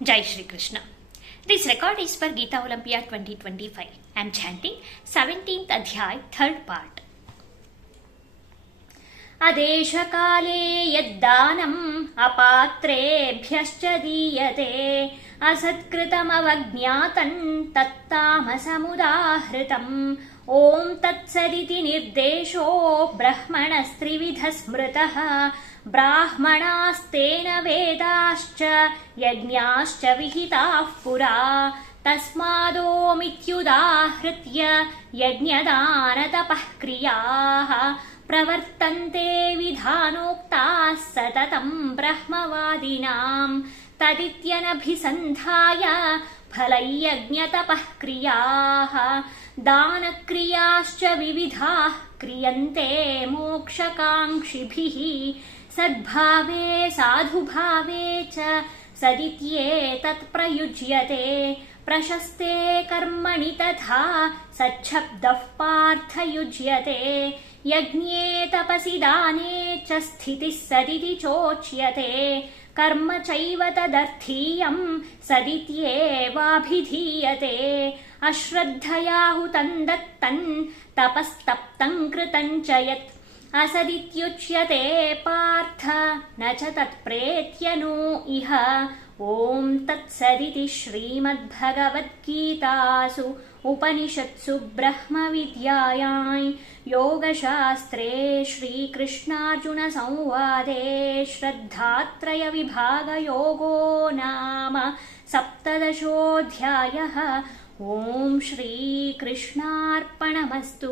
Jai Shri Krishna. This record is for Gita Olympia 2025. I am chanting 17th Adhyay, 3rd part. अदेशकाले यद्दानम् अपात्रेभ्यश्च दीयते असत्कृतमवज्ञातम् तत्तामसमुदाहृतम् ॐ तत्सदिति निर्देशो ब्रह्मणस्त्रिविधः स्मृतः ब्राह्मणास्तेन वेदाश्च यज्ञाश्च विहिताः पुरा तस्मादोमित्युदाहृत्य यज्ञदानतपः क्रियाः प्रवर्तन्ते विधानोक्ताः सततं ब्रह्मवादिनां तदित्यनभिसन्धाय फलयज्ञतपः क्रियाः दानक्रियाश्च विविधाः क्रियन्ते मोक्षकाङ्क्षिभिः सद्भावे साधुभावे च सदित्येतत् प्रयुज्यते प्रशस्ते कर्मणि तथा सच्छब्दः पार्थयुज्यते यज्ञे तपसि दाने च स्थितिः सदिति चोच्यते कर्म चैव तदर्थीयं सदित्येवाभिधीयते अश्रद्धयाहुतं दत्तं तपस्तप्तं कृतं च यत् असदित्युच्यते पार्थ न च तत्प्रेत्य नो इह ॐ तत्सदिति श्रीमद्भगवद्गीतासु उपनिषत्सु ब्रह्मविद्यायां योगशास्त्रे श्रीकृष्णार्जुनसंवादे श्रद्धात्रयविभागयोगो नाम 17ोऽध्यायः। ॐ श्रीकृष्णार्पणमस्तु।